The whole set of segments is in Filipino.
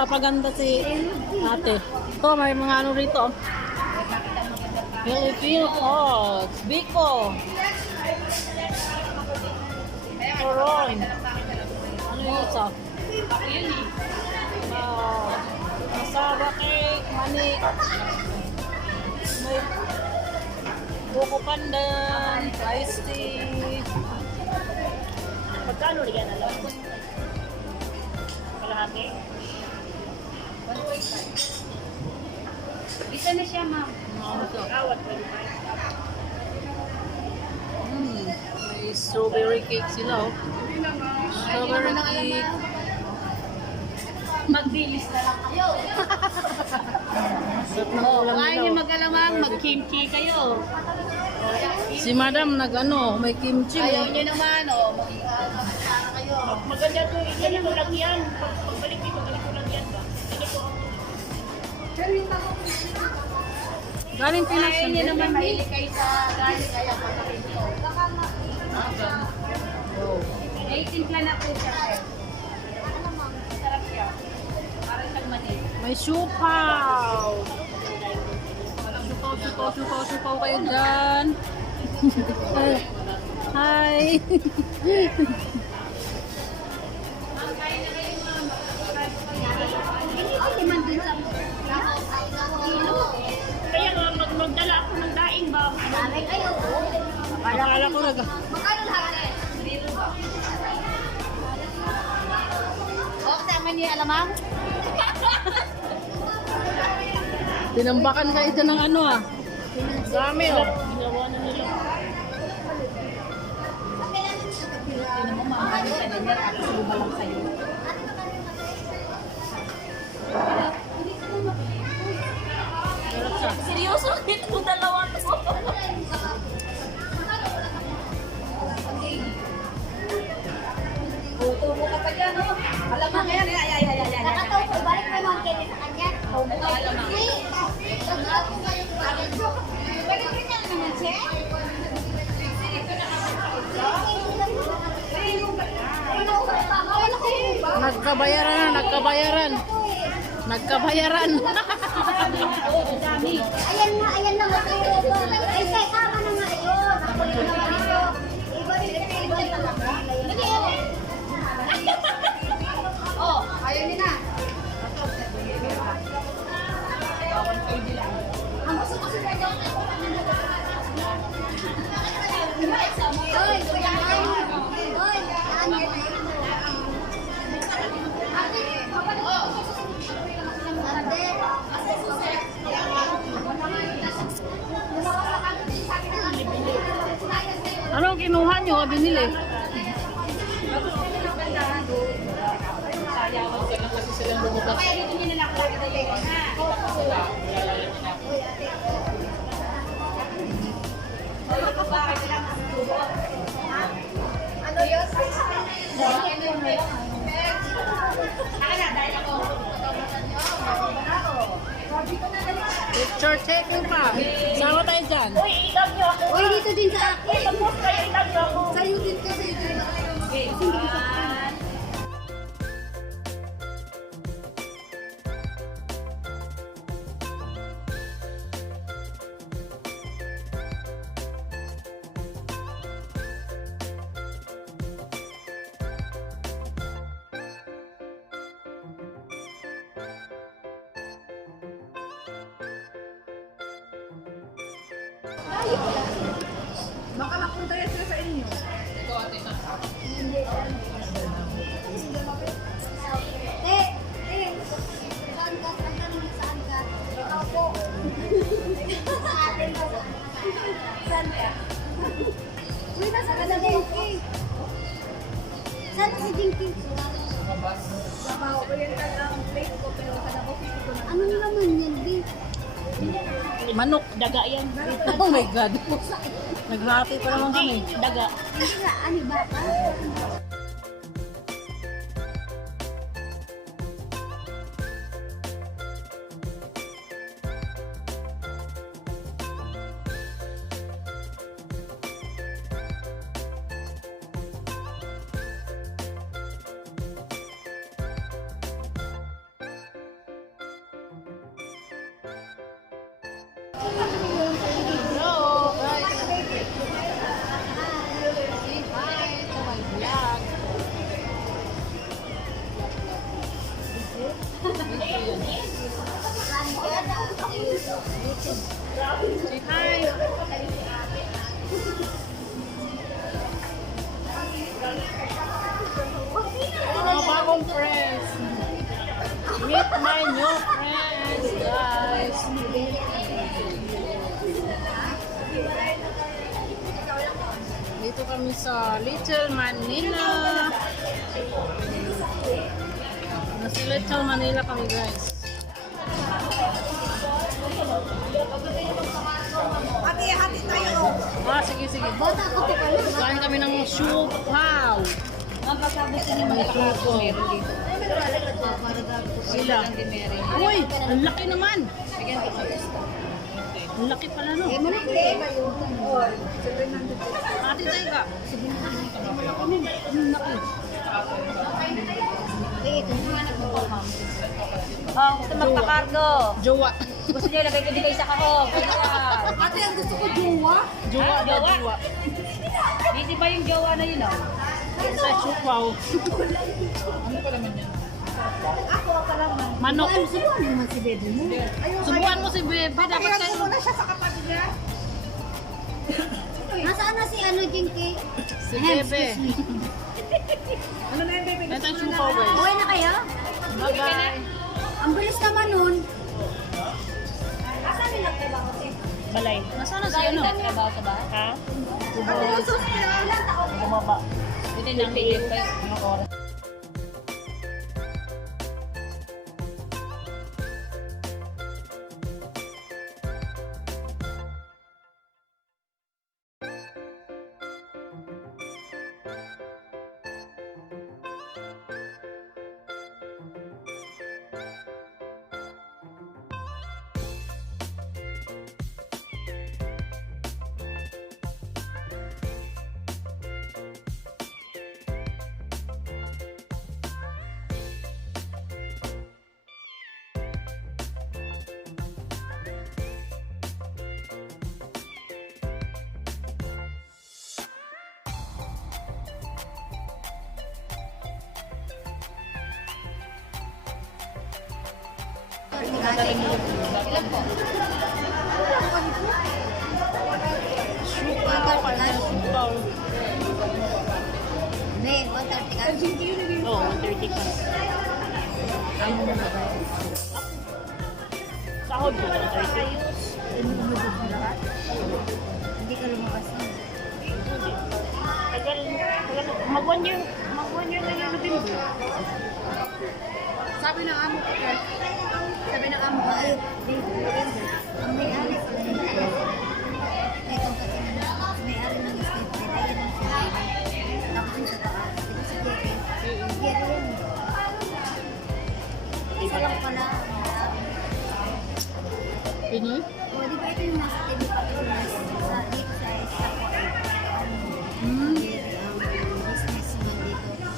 nagpapaganda si ate. Ito, may mga ano rito. Filipino pots. Biko. Coron. Ano yun isa? Masaba cake, manik. May buko pandan, iced tea. Magkano rin yan, alam? Kalahati? 1.5. Isa na siya, ma'am. Awat, 1.5. May strawberry cake sila, oh. Strawberry cake. Magbilis na lang kayo. Kaya niyo mag-alamang, mag-kimchi kayo. Si madam nag-ano, may kimchi. Ayaw niyo naman, mag-sana kayo. Maganda to, ganito lang yan. Pagbalik dito, ganito lang yan ba? Ganito ang... Galing Pinas. Ayaw niyo naman, mahilig kayo sa galing, kaya pagkakin niyo. May timpla na po siya. Masarap siya. Parang siyang mani. May supaw. Supaw kayo dyan. Hi. Kaya nga, magdala ako ng daing ba? Dami kayo. Akala ko nag... Magkano lahat eh? Oh, tama niyo alamang? Tinambakan kayo dyan ng ano ah. Dami oh. Ginawa na nila. Tingnan mo, mamahali ka din yan. Ako suluba lang sa'yo. Seryoso? Ito dalawa to. Tubo ka pa dyan, no? Alamang yan. Nakataw ko. Balik mo yung mga kedi sa kanya. Tubo ka alamang. Balik mo niya naman siya. Nagkabayaran. Ayan na matulog. Ay, kay tama na nga yun. Ako yun na nga. Iba talaga. Oh, ayaw niya na. Ang gusto ko sila dyan. Oy, kuya Ay. Oy, ano yun? Anong kinuha nyo? Binili? Sayawan ka lang kasi silang lumabas. Kaya dito niya na nakalagay na. Ano yun? Picture taking pa. Sama tayo dyan. Uy, ilag niyo ako. Uy, dito din sa akin. Tapos kayo ilag niyo ako. Sa'yo din kasi. Okay, Baka mapunta yan sila sa inyo. Saan ka? Saan ka naman? Saan ka? Ikaw po. Sa atin ba? Saan ka? Uy, nasa ka na Dinky? Saan si Dinky? Sabaw ko yan talaga ang plate ko pero kalabaw ko na. Ano naman yan, Di? Manok. daga yan. Oh my God. Naghati pa naman kami. Daga. Hindi nga, ano ba? yan. Say hi! Mga bagong friends. Meet my new friends, guys. Dito kami sa Little Manila. Nasa Little Manila kami, guys. Hati-hati tayo. Ah, sige, sige. Kain kami ng siupaw. May suko. Sila. Uy, ang laki naman. Ang laki pala, no? Ate, tayo ka. Ang laki. Oh, gusto magpakargo. Jowa. Gusto niyo lagay ko dito sa kahong. Ate, ang gusto ko jowa. Jowa Ah, daw, jowa. jowa. Busy ba yung jowa na yun, oh? Sa siupaw. Ako pa lang man. Manok. Subuhan mo naman si Bebe mo. Subukan mo si Bebe. Dapat Kaya kayo. muna siya sa kapatid niya. Nasaan na si ano, Jinky? Si Bebe. Ano na yung Bebe? Ito yung siupaw, guys. Uwi na kayo? Bye-bye. Ang bilis naman nun. Asan yung nagtrabaho ko? Balay. Nasaan na si ano? Trabaho sa bahay? Ha? Ilang taon? Bumaba. Hindi nang tigil pa yung oras. Ilan po? Siupaw. Hindi, 130 ka. Oo, 130 ka. Ano mo na ba? Sahod mo, 130. Hindi ka lumabas na. Tagal, mag-1 year na yun din. Sabi ng amo ko, sabi ng amo ko, ang may-ari sa may-ari ng estate, ayan ang sinabi. Tapos yung sa taas, ito si Jerry. Jerry yun. Isa lang pala. Pinoy? O, di ba ito yung nasa TV Patronas sa dito sa Jerry, ang businessman dito.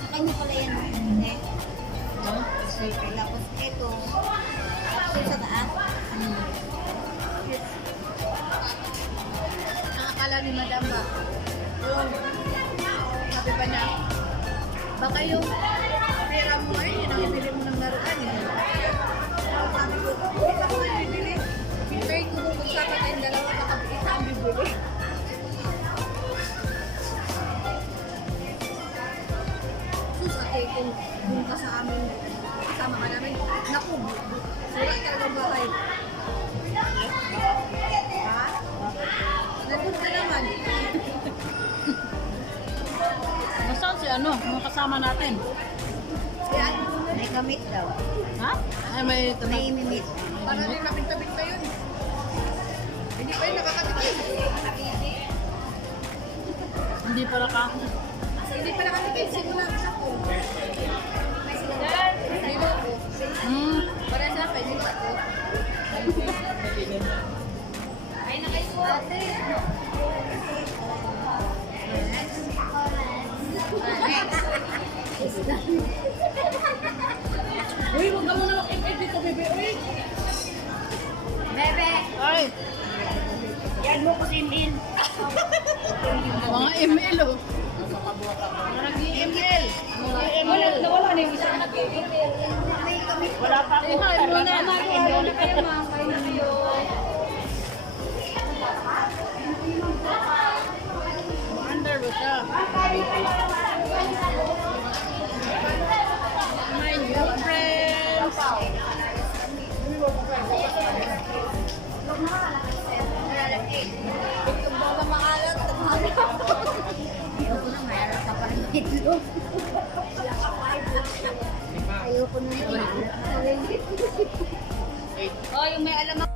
Sa kanya pala yan, hindi. Tapos ito, tapos sa taas. Nakakala ni Madam ba? Yung, sabi pa niya, baka yung pera mo ay, yun ang ibili mo ng laruan. Sabi ko, hindi ako nga bibili. Kaya kung mag-usapan tayong dalawa, baka isa ang bibili. Sus, ate, kung dun ka sa amin, kasama ka namin, naku, sura talaga ang bahay. Ha? Nandun ka naman. Nasaan si ano? Mga kasama natin. Yan, may kamit daw. Ha? Ay, may May imimit. Para rin napintabit na yun. Hindi pa yun nakakatikin. Hindi pala ka. Hindi pa nakatikin. Simula ako. Dito ako. Para sa akin, dito ako. Ay, nakaispo. Uy, huwag ka muna mag-ipit dito, bebe. Uy! Bebe! Ay! Yan mo ko sin-in. Mga email, oh. Nag-email. Nawala na yung isa. May Wala pa ako. Hi muna. Kain na kayo, ma. Kain na kayo. Under ba siya? My new friends. Baka maalat. Ayoko na, mayroon ka pa rin itlog. Ayoko na. Oh, yung may alam